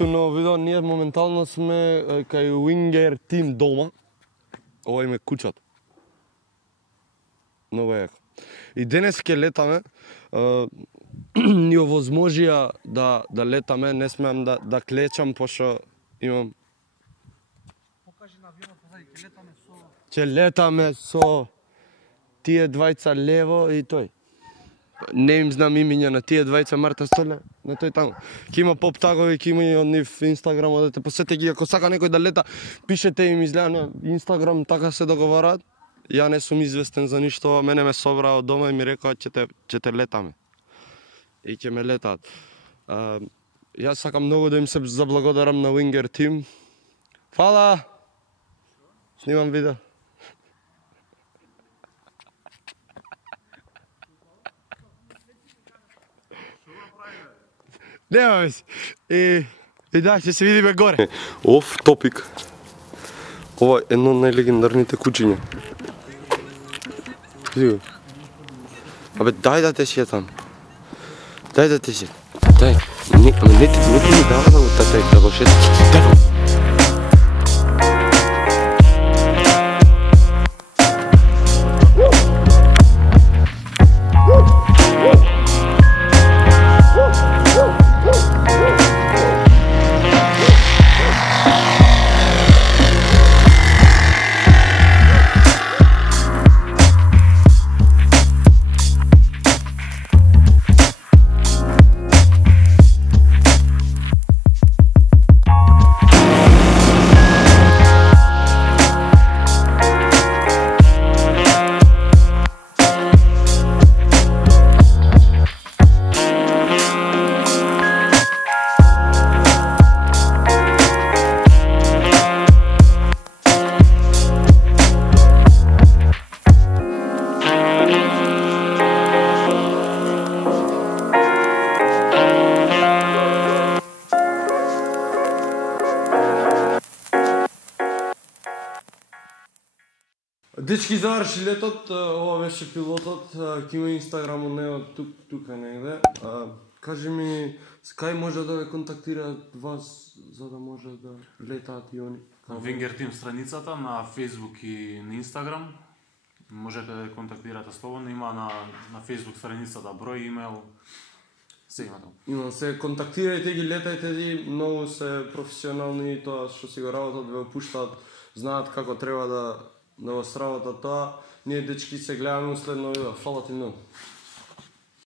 Ето ново видео, ние моментално сме кај Winger Team дома. Ова им е куќата. Много јако. И денес ќе летаме. Ни овозможија да летаме, не смеам да клечам, пошто имам... Покажи на авионот позади, ќе летаме со... Ќе летаме со тие двајца лево и тој. Не им знам имиња на тие двајца, Марта Столе, на тој таму. Ке има поп тагови, ке има и од нив Инстаграм, одете посете ги, ако сака некој да лета, пишете им, изгледа на Инстаграм, така се договараат. Ја не сум известен за ништо, мене ме собраа од дома и ми рекоа ќе те летаме. И ќе ме летаат. Јас сакам многу да им се заблагодарам на Winger Team. Фала! Снимам видео. Нема мисли. И да, ќе се видиме горе. Оф топик. Ова е едно од најлегендарните кучиња. Абе, дај да те шетам. Дај да те шетам. Дај. Не ти ми дава да го шетам. Дај го. Дечки, заврши летот, ова беше пилотот, ќе има Инстаграм од него тука негде. Кажи ми, кај може да ве контактираат вас, за да може да летаат и они? Winger Team страницата на Facebook и на Инстаграм. Можете да контактирате слободно, има на Facebook страницата број, имейл, се има таму. Има се, контактирајте ги, летајте ги, многу се професионални и тоа што си го работат, ве опуштаат, знаат како треба да го сработат тоа. Ние дечки се гледаме у следно видео. Фала ти многу.